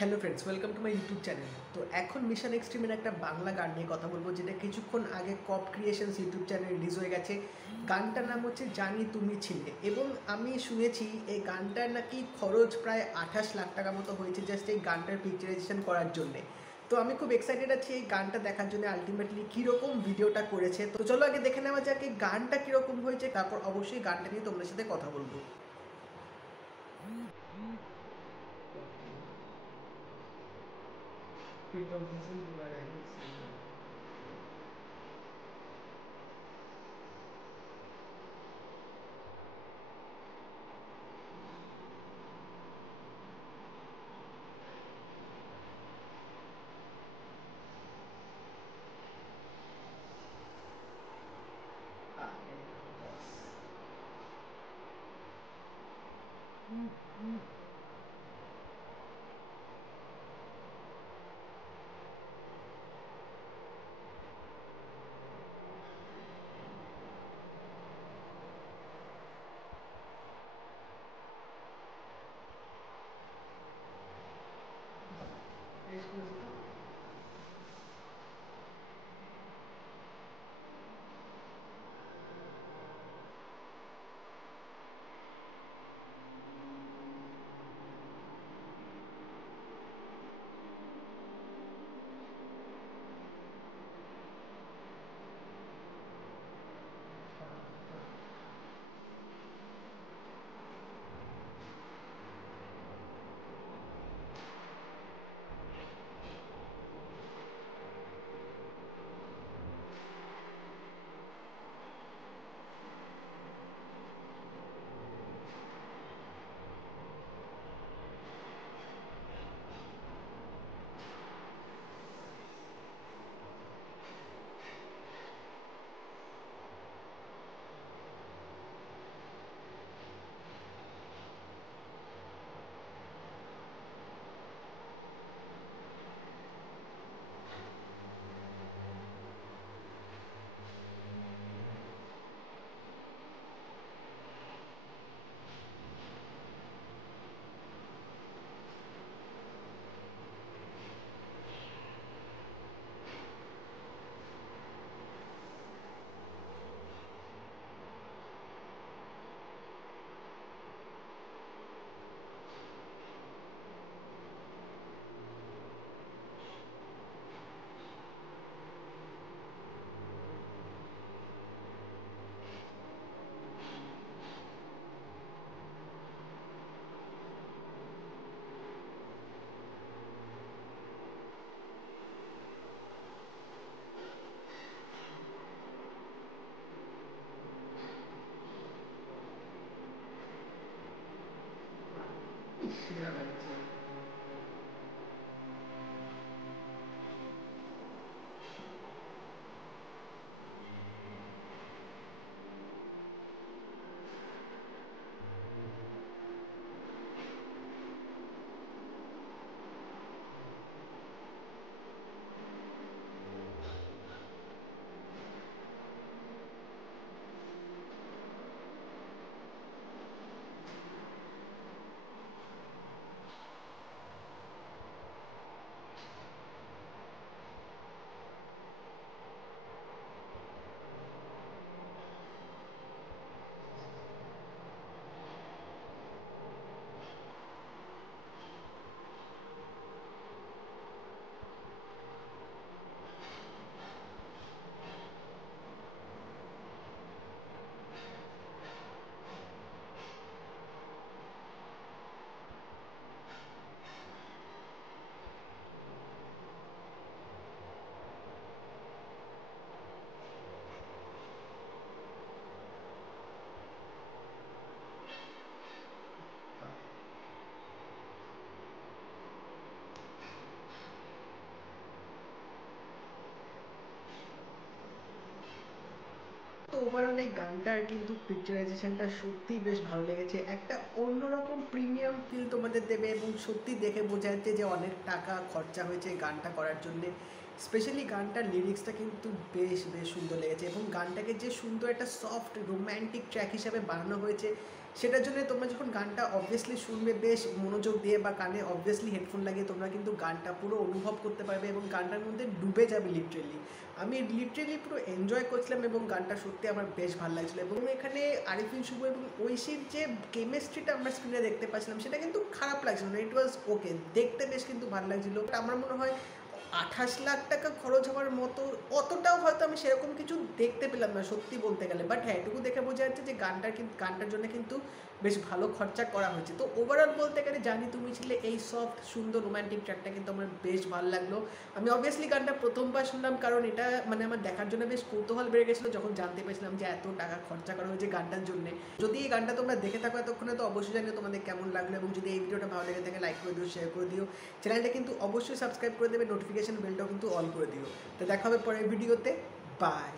Hello friends, welcome to my YouTube channel. তো এখন মিশন এক্সট্রিমের একটা বাংলা গান নিয়ে কথা বলবো, যেটা কিছুক্ষণ আগে কপ ক্রিয়েশনস ইউটিউব চ্যানেলে রিলিজ হয়ে গেছে। গানটার নাম হচ্ছে জানি তুমি ছিলে, এবং আমি শুনেছি এই গানটার নাকি খরচ প্রায় 28 লাখ টাকা মতো হয়েছে জাস্ট এই গানটার পিকচারাইজেশন করার জন্যে। তো আমি খুব এক্সাইটেড আছি এই গানটা দেখার জন্য, আলটিমেটলি কীরকম ভিডিওটা করেছে। তো চলো আগে দেখে নেওয়া যাক এই গানটা কীরকম হয়েছে, তারপর অবশ্যই গানটা নিয়ে তোমাদের সাথে কথা বলবো। তো ওভারঅল এই গানটার কিন্তু পিকচারাইজেশনটা সত্যিই বেশ ভালো লেগেছে। একটা অন্যরকম প্রিমিয়াম ফিল তোমাদের দেবে, এবং সত্যি দেখে বোঝা যাচ্ছে যে অনেক টাকা খরচা হয়েছে এই গানটা করার জন্যে। স্পেশালি গানটার লিরিক্সটা কিন্তু বেশ বেশ সুন্দর লেগেছে এবং গানটাকে যে সুন্দর একটা সফট রোম্যান্টিক ট্র্যাক হিসাবে বানানো হয়েছে, সেটার জন্য তোমরা যখন গানটা অবভিয়াসলি শুনবে বেশ মনোযোগ দিয়ে বা কানে অবভিয়াসলি হেডফোন লাগিয়ে তোমরা কিন্তু গানটা পুরো অনুভব করতে পারবে এবং গানটার মধ্যে ডুবে যাবে লিটারেলি। আমি লিটারেলি পুরো এনজয় করছিলাম এবং গানটা সত্যি আমার বেশ ভালো লাগছিলো। এবং এখানে আরিফিন শুভ এবং ঐশীর যে কেমিস্ট্রিটা আমরা স্ক্রিনে দেখতে পাচ্ছিলাম সেটা কিন্তু খারাপ লাগছিল না, ইট ওয়াজ ওকে, দেখতে বেশ কিন্তু ভালো লাগছিলো। আমার মনে হয় 28 লাখ টাকা খরচ হওয়ার মতো অতটাও হয়তো আমি সেরকম কিছু দেখতে পেলাম না সত্যি বলতে গেলে, বাট হ্যাঁ এটুকু দেখে বোঝা যাচ্ছে যে গানটার জন্য কিন্তু বেশ ভালো খরচা করা হয়েছে। তো ওভারঅল বলতে গেলে জানি তুমি ছিলে এই সফট সুন্দর রোম্যান্টিক ট্র্যাকটা কিন্তু আমার বেশ ভালো লাগলো। আমি অবভিয়াসলি গানটা প্রথমবার শুনলাম কারণ এটা মানে আমার দেখার জন্য বেশ কৌতূহল বেড়ে গেছিলো যখন জানতে পেরেছিলাম যে এত টাকা খরচা করা হয়েছে গানটার জন্য। যদি এই গানটা তোমরা দেখে থাকো এতক্ষণে তো অবশ্যই জানিও তোমাদের কেমন লাগলো, এবং যদি এই ভিডিওটা ভালো লেগে থাকে লাইক করে দিও, শেয়ার করে দিও, চ্যানেলটা কিন্তু অবশ্যই সাবস্ক্রাইব করে দেবে, নোটিফিকেশন বেলটাও কিন্তু অন করে দিও। তো দেখা হবে পরের ভিডিওতে, বাই।